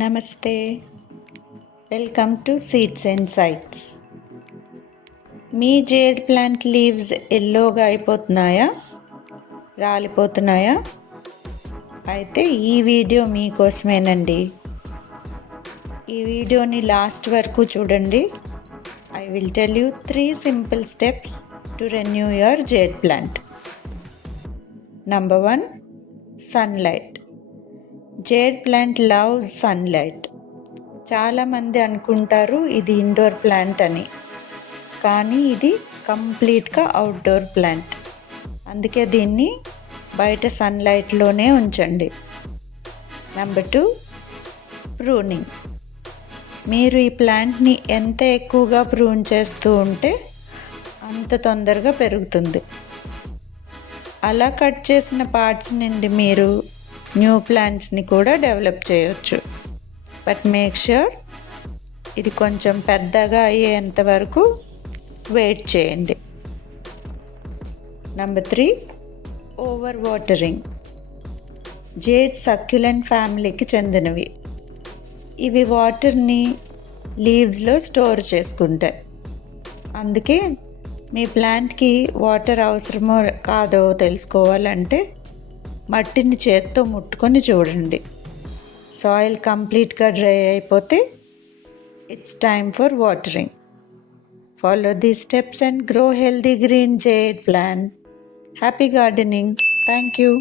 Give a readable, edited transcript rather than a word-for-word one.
నమస్తే, welcome to seeds and sites. మీ jade plant leaves ఎల్లోగా అయిపోతున్నాయా, రాలిపోతున్నాయా? అయితే ఈ వీడియో మీకోసమేనండి. ఈ వీడియోని లాస్ట్ వరకు చూడండి. I will tell you 3 simple steps to renew your jade plant. Number 1, sunlight. Jade plant loves sunlight. చాలామంది అనుకుంటారు ఇది ఇండోర్ ప్లాంట్ అని, కానీ ఇది కంప్లీట్గా అవుట్డోర్ ప్లాంట్. అందుకే దీన్ని బయట సన్లైట్లోనే ఉంచండి. Number 2, pruning. మీరు ఈ ప్లాంట్ని ఎంత ఎక్కువగా ప్రూన్ చేస్తూ ఉంటే అంత తొందరగా పెరుగుతుంది. అలా కట్ చేసిన పార్ట్స్ నుండి మీరు న్యూ ప్లాంట్స్ని కూడా డెవలప్ చేయొచ్చు. బట్ మేక్ ష్యూర్ ఇది కొంచెం పెద్దగా అయ్యేంత వరకు వెయిట్ చేయండి. Number 3, over watering. Jade succulent ఫ్యామిలీకి చెందినవి. ఇవి వాటర్ని లీవ్స్లో స్టోర్ చేసుకుంటాయి. అందుకే మీ ప్లాంట్కి వాటర్ అవసరమో కాదో తెలుసుకోవాలంటే మట్టిని చేత్తో ముట్టుకొని చూడండి. సాయిల్ కంప్లీట్గా డ్రై అయిపోతే it's time for watering. Follow these steps and grow healthy green jade plant. Happy gardening. Thank you.